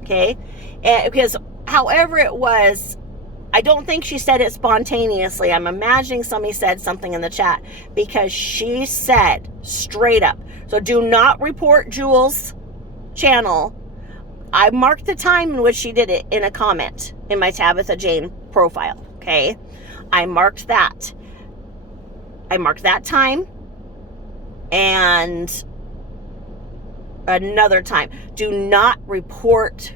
Okay? And because however it was, I don't think she said it spontaneously. I'm imagining somebody said something in the chat, because she said straight up, so do not report Jools' channel. I marked the time in which she did it in a comment in my Tabitha Jane profile. Okay, I marked that time and another time. Do not report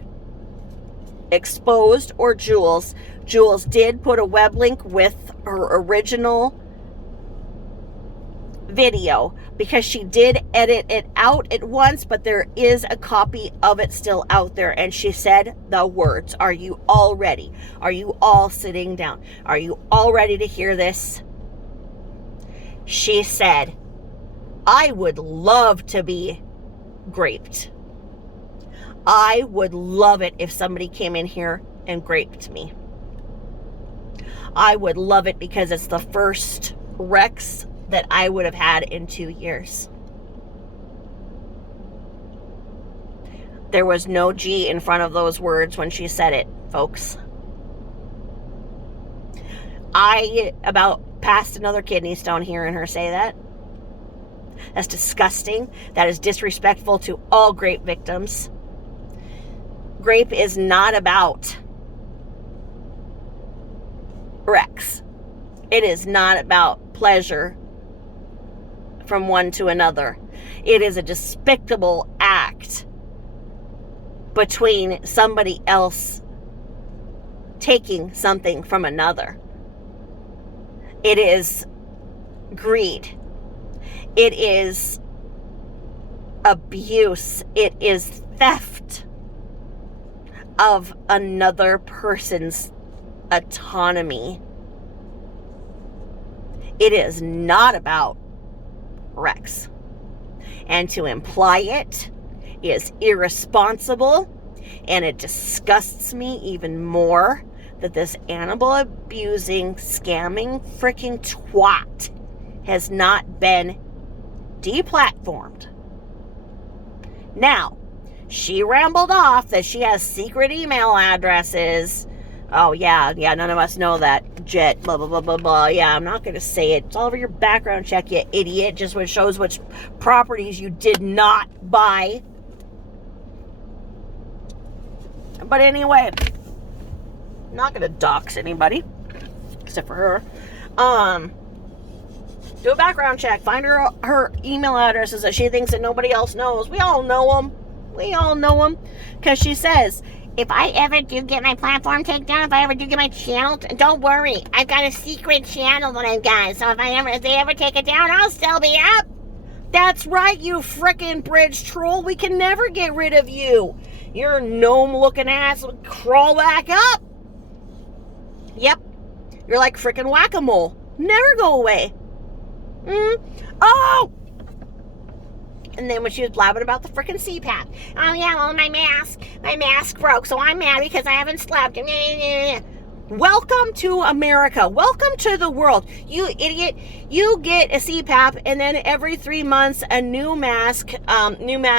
Exposed or Jools. Jools did put a web link with her original video, because she did edit it out at once, but there is a copy of it still out there. And she said the words, are you all ready? Are you all sitting down? Are you all ready to hear this? She said, I would love to be graped. I would love it if somebody came in here and graped me. I would love it because it's the first Rex that I would have had in 2 years. There was no G in front of those words when she said it, folks. I about passed another kidney stone hearing her say that. That's disgusting. That is disrespectful to all grape victims. Grape is not about Rex. It is not about pleasure from one to another. It is a despicable act between somebody else taking something from another. It is greed. It is abuse. It is theft of another person's autonomy. It is not about Rex. And to imply it is irresponsible, and it disgusts me even more that this animal abusing, scamming freaking twat has not been deplatformed. Now, she rambled off that she has secret email addresses. Oh, yeah, none of us know that. Jet, blah, blah, blah, blah, blah. Yeah, I'm not going to say it. It's all over your background check, you idiot. Just what shows which properties you did not buy. But anyway, I'm not going to dox anybody, except for her. Do a background check. Find her email addresses that she thinks that nobody else knows. We all know them. Because she says, if I ever do get my platform taken down, if I ever do get my channel, don't worry. I've got a secret channel that I've got. So if they ever take it down, I'll still be up. That's right, you frickin' bridge troll. We can never get rid of you. Your gnome-looking ass will crawl back up. Yep. You're like frickin' whack-a-mole. Never go away. Oh! And then when she was blabbing about the frickin' CPAP. Oh, yeah, well, my mask broke, so I'm mad because I haven't slept. Welcome to America. Welcome to the world. You idiot. You get a CPAP, and then every 3 months, a new mask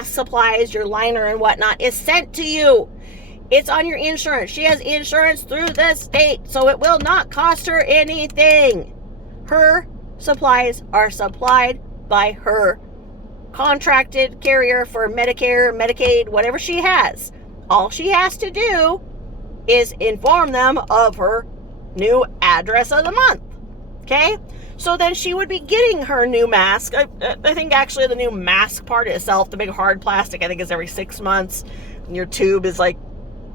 supplies, your liner and whatnot, is sent to you. It's on your insurance. She has insurance through the state, so it will not cost her anything. Her supplies are supplied by her contracted carrier for Medicare, Medicaid, whatever she has. All she has to do is inform them of her new address of the month. Okay? So then she would be getting her new mask. I think actually the new mask part itself, the big hard plastic, I think is every 6 months. And your tube is like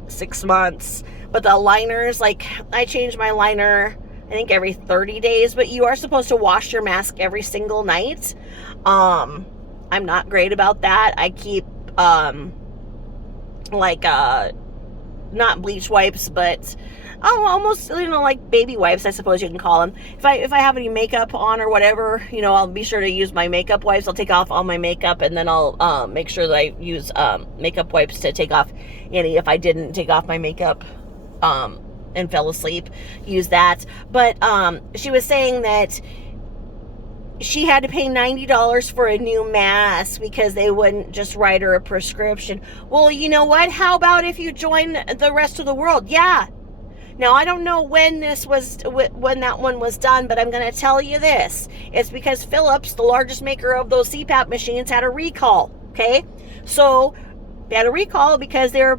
6 months. But the liners, like I change my liner I think every 30 days, but you are supposed to wash your mask every single night. I'm not great about that. I keep not bleach wipes, but almost, like baby wipes, I suppose you can call them. If I have any makeup on or whatever, I'll be sure to use my makeup wipes. I'll take off all my makeup, and then I'll make sure that I use makeup wipes to take off any, if I didn't take off my makeup and fell asleep, use that. But she was saying that she had to pay $90 for a new mask because they wouldn't just write her a prescription. Well, you know what? How about if you join the rest of the world? Yeah. Now, I don't know when that one was done, but I'm going to tell you this. It's because Philips, the largest maker of those CPAP machines, had a recall. Okay? So, they had a recall because their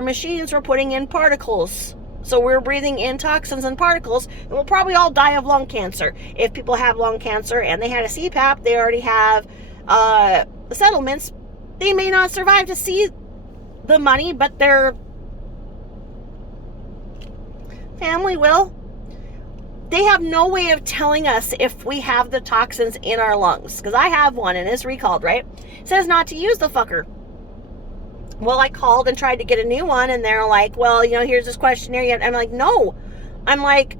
machines were putting in particles. So we're breathing in toxins and particles, and we'll probably all die of lung cancer. If people have lung cancer and they had a CPAP, they already have settlements. They may not survive to see the money, but their family will. they have no way of telling us if we have the toxins in our lungs. Because I have one and it's recalled, right? It says not to use the fucker. Well, I called and tried to get a new one, and they're like, well, here's this questionnaire. I'm like, no. I'm like,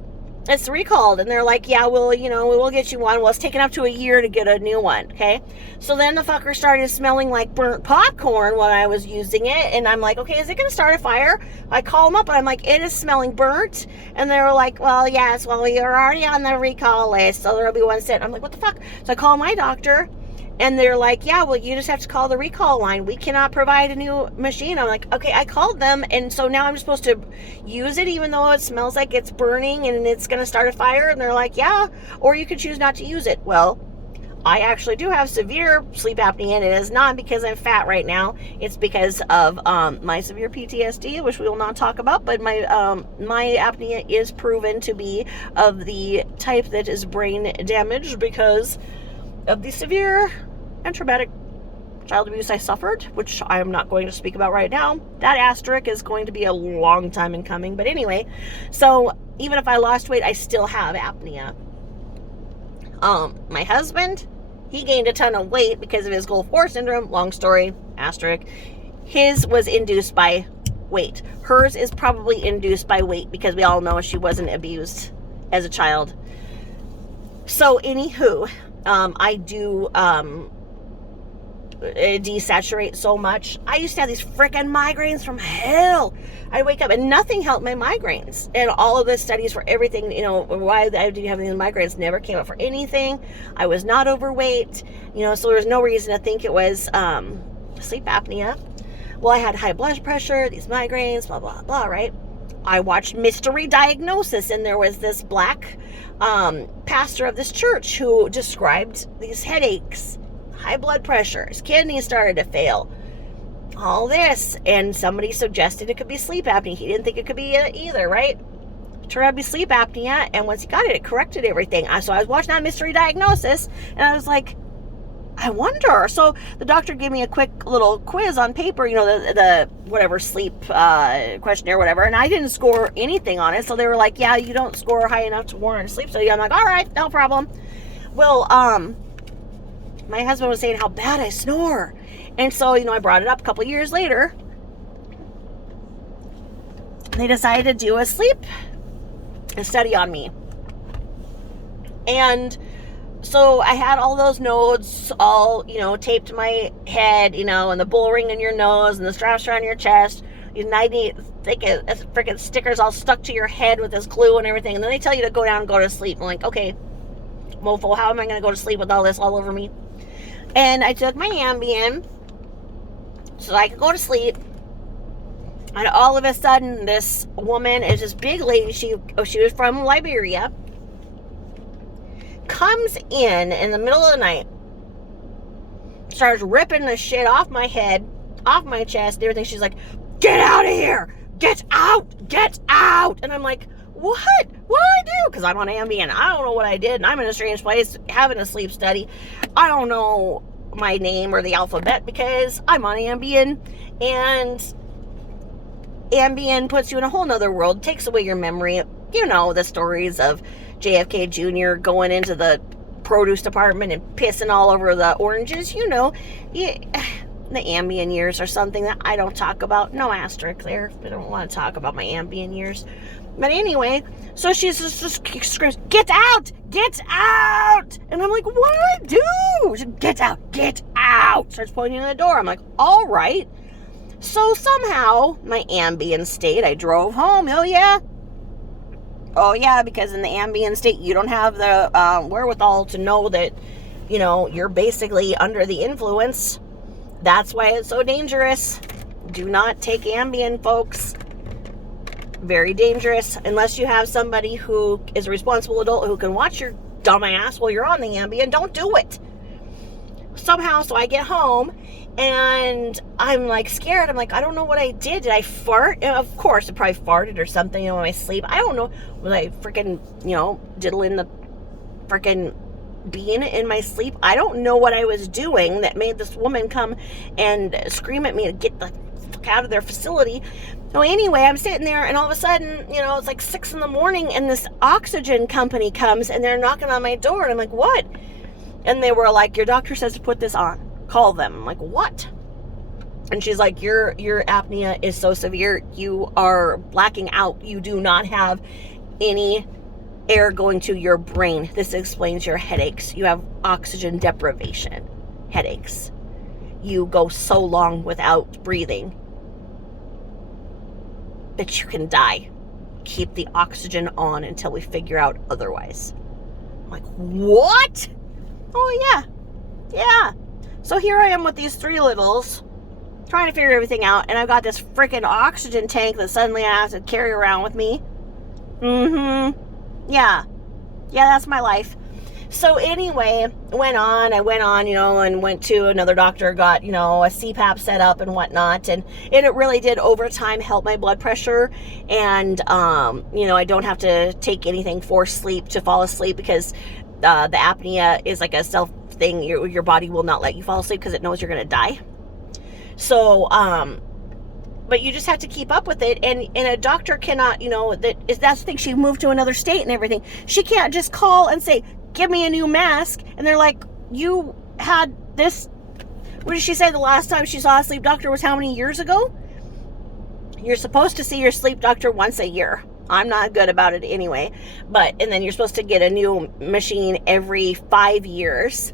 it's recalled. And they're like, yeah, well, we will get you one. Well, it's taken up to a year to get a new one, okay? So then the fucker started smelling like burnt popcorn when I was using it, and I'm like, okay, is it going to start a fire? I call them up, and I'm like, it is smelling burnt. And they were like, well, yes, well, you're already on the recall list, so there'll be one sent. I'm like, what the fuck? So I call my doctor, and they're like, yeah, well, you just have to call the recall line. We cannot provide a new machine. I'm like, okay, I called them, and so now I'm supposed to use it even though it smells like it's burning and it's going to start a fire? And they're like, yeah, or you could choose not to use it. Well, I actually do have severe sleep apnea, and it is not because I'm fat right now. It's because of my severe PTSD, which we will not talk about, but my apnea is proven to be of the type that is brain damaged because of the severe and traumatic child abuse I suffered, which I am not going to speak about right now. That asterisk is going to be a long time in coming. But anyway, so even if I lost weight, I still have apnea. My husband, he gained a ton of weight because of his Gulf War syndrome. Long story, asterisk. His was induced by weight. Hers is probably induced by weight because we all know she wasn't abused as a child. So anywho, I do desaturate so much. I used to have these freaking migraines from hell. I'd wake up and nothing helped my migraines. And all of the studies for everything, why I do have these migraines never came up for anything. I was not overweight, so there was no reason to think it was sleep apnea. Well, I had high blood pressure, these migraines, blah, blah, blah, right? I watched Mystery Diagnosis, and there was this black pastor of this church who described these headaches, high blood pressure, his kidneys started to fail, all this, and somebody suggested it could be sleep apnea. He didn't think it could be either, right? Turned out to be sleep apnea, and once he got it, it corrected everything. So I was watching that Mystery Diagnosis, and I was like, I wonder. So the doctor gave me a quick little quiz on paper, the whatever sleep questionnaire, whatever, and I didn't score anything on it. So they were like, yeah, you don't score high enough to warrant a sleep study. I'm like, all right, no problem. Well, my husband was saying how bad I snore. And so, I brought it up a couple years later. They decided to do a study on me. And so I had all those nodes all, taped to my head, and the bull ring in your nose and the straps around your chest. And I need freaking stickers all stuck to your head with this glue and everything. And then they tell you to go down and go to sleep. I'm like, okay, mofo, how am I going to go to sleep with all this all over me? And I took my Ambien so I could go to sleep. And all of a sudden, this woman is this big lady. She was from Liberia. Comes in the middle of the night, starts ripping the shit off my head, off my chest, and everything. She's like, get out of here! Get out! Get out! And I'm like, what? What did I do? Because I'm on Ambien. I don't know what I did, and I'm in a strange place having a sleep study. I don't know my name or the alphabet because I'm on Ambien, and Ambien puts you in a whole nother world, takes away your memory. The stories of JFK Jr. going into the produce department and pissing all over the oranges. The Ambien years are something that I don't talk about. No asterisk there. I don't want to talk about my Ambien years. But anyway, so she's just screams, get out! Get out! And I'm like, what do I do? She said, get out! Get out! Starts pointing at the door. I'm like, all right. So somehow, my Ambien state, I drove home. Oh yeah, because in the Ambien state, you don't have the wherewithal to know that, you're basically under the influence. That's why it's so dangerous. Do not take Ambien, folks. Very dangerous. Unless you have somebody who is a responsible adult who can watch your dumb ass while you're on the Ambien, don't do it. Somehow, so I get home, and I'm like scared. I'm like, I don't know what I did. Did I fart? And of course, I probably farted or something, in my sleep. I don't know. Was I freaking, diddling the freaking bean in my sleep? I don't know what I was doing that made this woman come and scream at me to get the fuck out of their facility. So anyway, I'm sitting there, and all of a sudden, it's like 6 in the morning, and this oxygen company comes, and they're knocking on my door, and I'm like, what? And they were like, your doctor says to put this on. Call them. I'm like, what? And she's like, your apnea is so severe, you are blacking out. You do not have any air going to your brain. This explains your headaches. You have oxygen deprivation headaches. You go so long without breathing that you can die. Keep the oxygen on until we figure out otherwise. I'm like, what? Oh, yeah. So here I am with these 3 littles, trying to figure everything out, and I've got this freaking oxygen tank that suddenly I have to carry around with me. Yeah, that's my life. So anyway, I went on, and went to another doctor, got, a CPAP set up and whatnot, and it really did over time help my blood pressure, and, I don't have to take anything for sleep to fall asleep, because the apnea is like a self thing. Your body will not let you fall asleep because it knows you're going to die. So, but you just have to keep up with it, and a doctor cannot, that's the thing, she moved to another state and everything. She can't just call and say, give me a new mask, and they're like, you had this, what did she say the last time she saw a sleep doctor was how many years ago? You're supposed to see your sleep doctor once a year. I'm not good about it anyway, and then you're supposed to get a new machine every 5 years.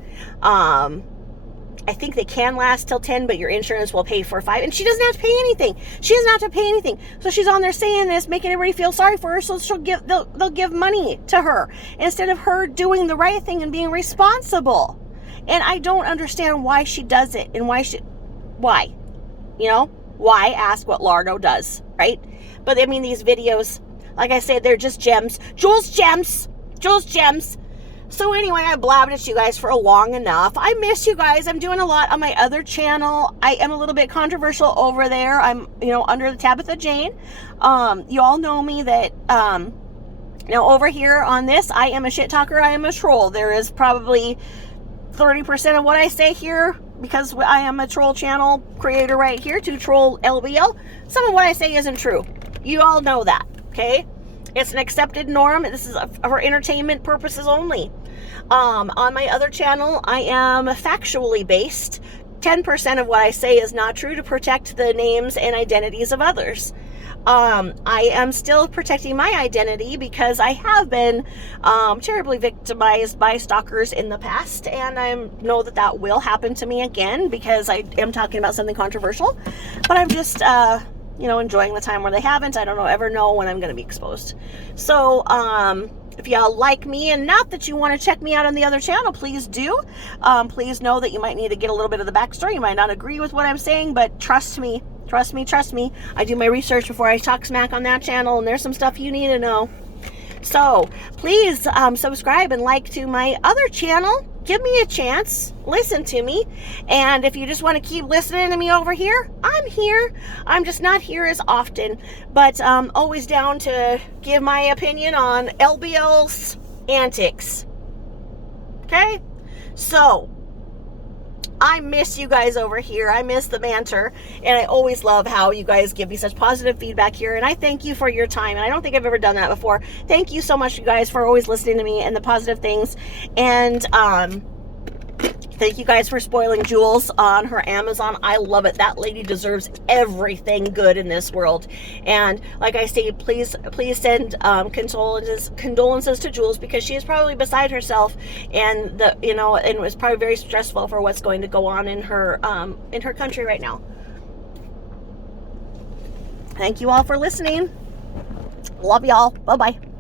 I think they can last till 10, but your insurance will pay for 5, and she doesn't have to pay anything. She doesn't have to pay anything. So she's on there saying this, making everybody feel sorry for her, so they'll give money to her instead of her doing the right thing and being responsible. And I don't understand why she does it, and why? Why? Ask what Lardo does, right? But I mean, these videos, like I said, they're just gems. Jools gems. So anyway, I blabbed at you guys for long enough. I miss you guys. I'm doing a lot on my other channel. I am a little bit controversial over there. I'm, under the Tabitha Jane. You all know me that, over here on this, I am a shit talker. I am a troll. There is probably 30% of what I say here, because I am a troll channel creator right here, to troll LBL. Some of what I say isn't true. You all know that, okay? It's an accepted norm. This is for entertainment purposes only. On my other channel, I am factually based. 10% of what I say is not true, to protect the names and identities of others. I am still protecting my identity because I have been terribly victimized by stalkers in the past, and I know that will happen to me again because I am talking about something controversial. But I'm just enjoying the time where they haven't. I don't ever know when I'm going to be exposed. So, if y'all like me, and not that you want to check me out on the other channel, please do. Please know that you might need to get a little bit of the backstory. You might not agree with what I'm saying, but trust me. I do my research before I talk smack on that channel, and there's some stuff you need to know. So, please subscribe and like to my other channel. Give me a chance. Listen to me. And if you just want to keep listening to me over here, I'm here. I'm just not here as often. But always down to give my opinion on LBL's antics. Okay? So, I miss you guys over here. I miss the banter. And I always love how you guys give me such positive feedback here. And I thank you for your time. And I don't think I've ever done that before. Thank you so much, you guys, for always listening to me and the positive things. And thank you guys for spoiling Jools on her Amazon. I love it. That lady deserves everything good in this world. And like I say, please send condolences to Jools, because she is probably beside herself, and and was probably very stressful for what's going to go on in her country right now. Thank you all for listening. Love y'all. Bye-bye.